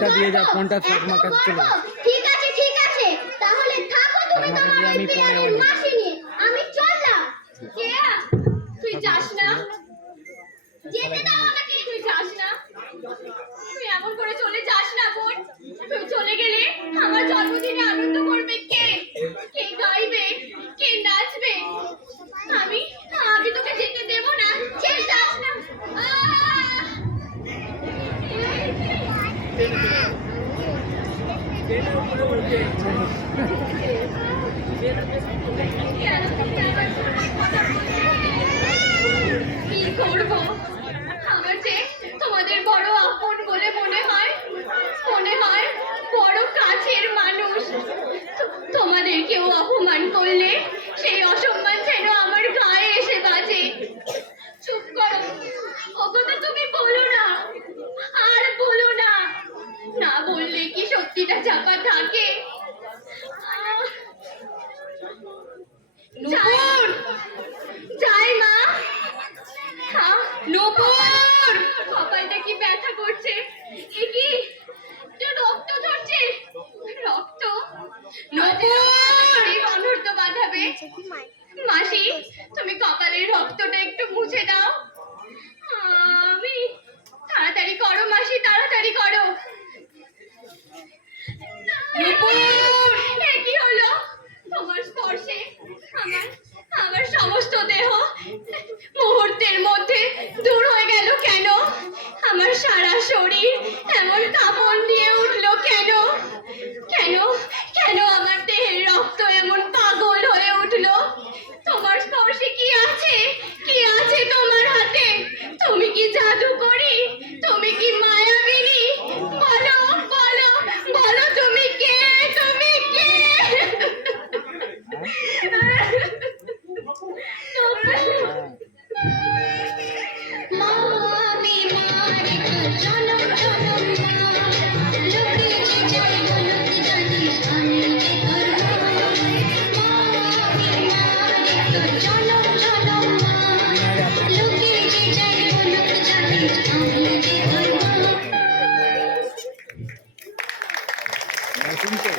ফোনটা দিয়ে যা, ফোনটা তোমার কাছে চলে যাবে। ঠিক আছে তাহলে থাকো তুমি তোমার আমি পরে বিয়ের মাসি নিয়ে, আমি চললাম। কেয়া, তুই যাস না, যেতে দাও আমাকে। তুই যাস না, তুই এমন করে চলে যাস না বোন। তুই চলে গেলে আমার জন্মদিনে আনন্দ করবে কে? কে গাইবে, কে নাচবে? আমি আমি তোকে যেতে দেব না। যেতে দাও না। কি করবো? আমার যে তোমাদের বড় আপন বলে মনে হয় বড় কাছের মানুষ। তোমাদের কেউ অপমান করলে সেই অসম্মান যেন আমার গায়ে এসে বাজে। চুপ করো, ও কথা তুমি বলো না, আর বলো না। না বললে কি সত্যিটা চাপা থাকে? নূপুর, যাই মা। নূপুর, কপালটা কি ব্যথা করছে? এ কি রক্ত ঝরছে? রক্ত? নূপুর, এই অনর্থ বাঁধাবে। মাসি, তুমি কপালের রক্তটা একটু মুছে দাও। আমি, তাড়াতাড়ি করো মাসি, তাড়াতাড়ি করো। নূপুর, এ কি হলো? তোমার স্পর্শে আমার আমার সমস্ত দেহ মুহূর্তের মধ্যে দূর হয়ে গেল কেন? আমার সারা শরীর এমন কাঁপন দিয়ে উঠলো কেন? কেন কেন আমার দেহের রক্ত এমন পাগল হয়ে উঠলো? তোমার স্পর্শে কি আছে? কি আছে তোমার হাতে? তুমি কি জাদুকরি? তুমি কি মায়াবিনী? বলো বলো বলো, তুমি কে? তুমি কে? শুনছো?